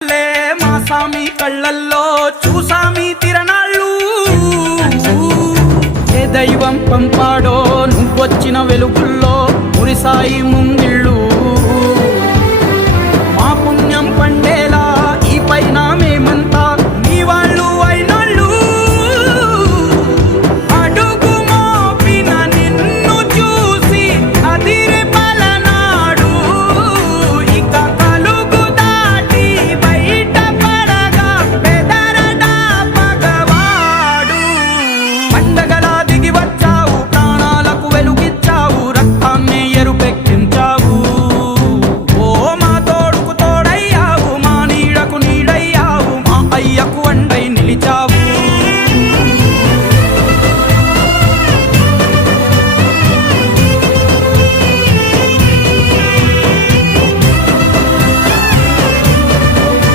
మా సామి కళ్ళల్లో చూసామి తిరణాళ్ళు ఏ దైవం పంపాడో నువ్వొచ్చిన వెలుగుల్లో మురిసాయి ముంగిళ్ళు